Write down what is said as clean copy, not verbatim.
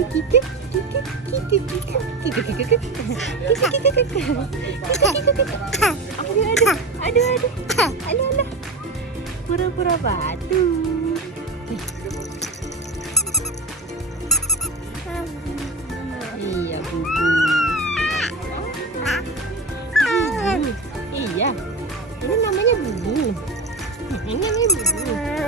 Aduh. Pura-pura batu. Iya, Bubu. Iya. Ini namanya Bubu. Ini namanya Bubu.